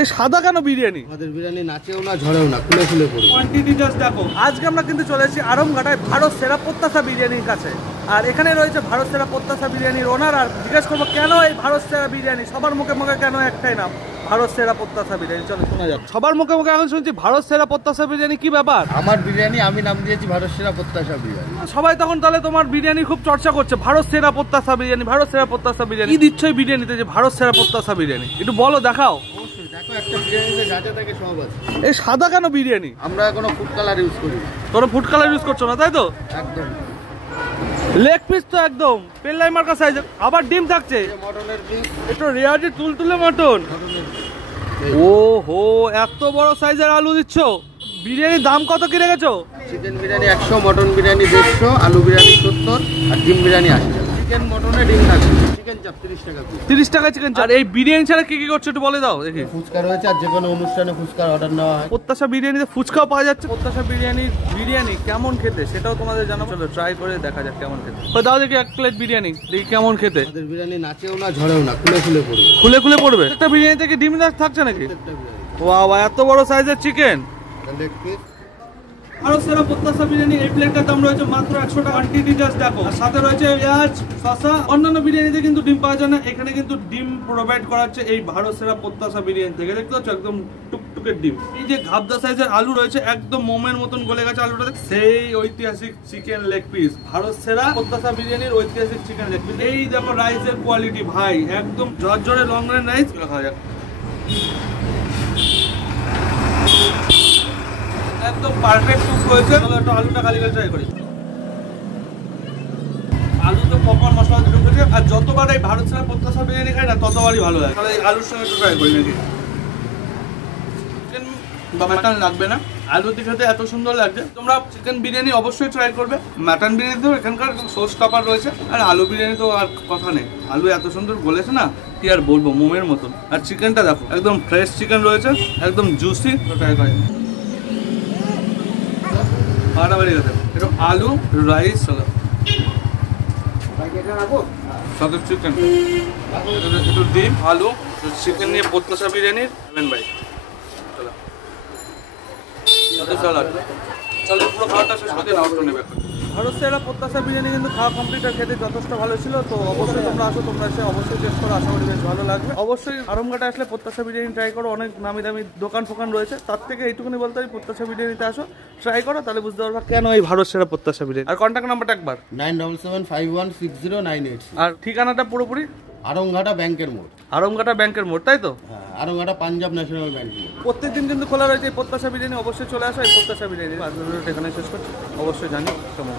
এই সাদা কেন বিরিয়ানি? আমাদের বিরিয়ানি নাচেও না ঝরেও না, খুলে খুলে পড়ে। কোয়ান্টিটি জাস্ট দেখো। আজকে আমরা কিন্তু চলে এসেছি আরমঘাটায় ভারত সেরা প্রত্যাশা বিরিয়ানির কাছে। আর এখানে রয়েছে ভারত সেরা প্রত্যাশা বিরিয়ানির ওনার। আর জিজ্ঞেস করবো কেন এই ভারত সেরা বিরিয়ানি, সবার মুখে মুখে কেন একটাই নাম ভারত সেরা প্রত্যাশা বিরিয়ানি। চলো শোনা যাক। সবার মুখে মুখে এখন শুনছি ভারত সেরা প্রত্যাশা বিরিয়ানি, কি ব্যাপার? আমার বিরিয়ানি আমি নাম দিয়েছি ভারত সেরা প্রত্যাশা বিরিয়ানি। সবাই তখন তাহলে তোমার বিরিয়ানি খুব চর্চা করছে, ভারত সেরা প্রত্যাশা বিরিয়ানি, ভারত সেরা প্রত্যাশা বিরিয়ানি। কি দিচ্ছ এই বিরিয়ানিতে যে ভারত সেরা প্রত্যাশা বিরিয়ানি? একটু বলো, দেখাও। অবশ্যই দেখো, একটা বিরিয়ানিতে যা যা থাকে সব আছে। এই সাদা কেন বিরিয়ানি? আমরা কোনো ফুড কালার ইউজ করি। তোমরা ফুড কালার ইউজ করছো না, তাই তো? একদম। লেগ পিস তো একদম পেল্লাই মার্কা সাইজের, আবার ডিম থাকছে। মটনের পিস, একটু রেয়াজি তুলতুলে মটন। ও হো, এত বড় সাইজের আলু দিচ্ছ। বিরিয়ানির দাম কত কি রেখেছো? চিকেন বিরিয়ানি 100, মটন বিরিয়ানি 150, আলু বিরিয়ানি 70 আর ডিম বিরিয়ানি 80 টাকা। চিকেন মটনে ডিম থাকবে। চিকেন চাপ 30 টাকা পিস। 30 টাকা চিকেন চাপ। আর এই বিরিয়ানি ছাড়া কি কি করছো একটু বলে দাও দেখি। ফুচকা রয়েছে, আর যে কোনো অনুষ্ঠানে ফুচকার অর্ডার নেওয়া হয়। প্রত্যাশা বিরিয়ানিতে ফুচকাও পাওয়া যাচ্ছে। প্রত্যাশা বিরিয়ানি কেমন খেতে সেটাও তোমাদের জানাবো। চলো ট্রাই করে দেখা যাক কেমন খেতে। দাও দেখি এক প্লেট বিরিয়ানি, দেখি কেমন খেতে। আমাদের বিরিয়ানি নাচেও না ঝরেও না, খুলে খুলে পড়বে। খুলে খুলে পড়বে। একটা বিরিয়ানি থেকে ডিম থাকছে নাকি? ওয়াও, এত বড় সাইজের চিকেন। Leg piece. ভারত সেরা প্রত্যাশা বিরিয়ানি এই প্লেটটার দাম রয়েছে মাত্র 100 টাকা। কোয়ান্টিটি জাস্ট দেখো। আর সাথে রয়েছে পেঁয়াজ, শসা। অন্যান্য বিরিয়ানিতে কিন্তু ডিম পাওয়া যায় না, এখানে কিন্তু ডিম প্রোভাইড করা হচ্ছে এই ভারত সেরা প্রত্যাশা বিরিয়ানি থেকে। দেখতে পাচ্ছ একদম টুকটুকের ডিম। এই যে ঘাবদা সাইজের আলু রয়েছে, একদম মোমের মতন গলে গেছে আলুটা। সেই ঐতিহাসিক চিকেন লেগ পিস, ভারত সেরা প্রত্যাশা বিরিয়ানির ঐতিহাসিক চিকেন লেগ পিস। এই দেখো রাইসের কোয়ালিটি ভাই, একদম ঝরঝরে লং রান রাইস। খাওয়া যাক। একদম পারফেক্ট কুক হয়েছে। চলো একটু আলুটা খালি করে ট্রাই করি। আলু তো পপকর্ন মশলা ঢুকেছে। আর যতবার এই ভারত সেরা প্রত্যাশা বিরিয়ানি খাই না ততবারই ভালো লাগে। তাহলে এই আলুর সঙ্গে একটু ট্রাই করি নাকি। চিকেন বা মাটন লাগবে না, আলু দিয়ে খেতে এত সুন্দর লাগছে। তোমরা চিকেন বিরিয়ানি অবশ্যই ট্রাই করবে। মাটন বিরিয়ানিতেও এখানকার সোস টপার রয়েছে। আর আলু বিরিয়ানি তো আর কথা নেই, আলু এত সুন্দর গলেছে না, কি আর বলবো, মোমের মতন। আর চিকেনটা দেখো, একদম ফ্রেশ চিকেন রয়েছে, একদম জুসি। ট্রাই করি। একটু আলু, রাইস, সাথে চিকেন, একটু ডিম, আলু, চিকেন নিয়ে প্রত্যাশা বিরিয়ানির ভাই। চলো সাথে স্যালাড। চলো পুরো খাওয়াটা শেষ করে আউটটা নেবে। ভারত সেরা প্রত্যাশা বিরিয়ানি কিন্তু খাওয়া কমপ্লিট আর খেতে যথেষ্ট ভালো ছিল। তো অবশ্যই তোমরা আসো, তোমরা এসে অবশ্যই টেস্ট করো, আশা করি বেশ ভালো লাগবে। অবশ্যই আরমঘাটে আসলে প্রত্যাশা বিরিয়ানি ট্রাই করো। অনেক নামি দামি দোকান ফোকান রয়েছে, তার থেকে এইটুকুনি বলতে পারি প্রত্যাশা বিরিয়ানিতে আসো, ট্রাই করো, তাহলে বুঝতে পারবা কেন এই ভারত সেরা প্রত্যাশা বিরিয়ানি। আর কন্ট্যাক্ট নাম্বারটা একবার 9775160986। আর ঠিকানাটা পুরোপুরি আরমঘাটা ব্যাংকের মোড়। আরমঘাটা ব্যাংকের মোড়, তাই তো? হ্যাঁ, আরমঘাটা পাঞ্জাব ন্যাশনাল ব্যাংক। প্রত্যেকদিন কিন্তু খোলা রয়েছে এই প্রত্যাশা বিরিয়ানি। অবশ্যই চলে আসো এই প্রত্যাশা বিরিয়ানি। এখানে শেষ করছি, অবশ্যই জানি কেমন।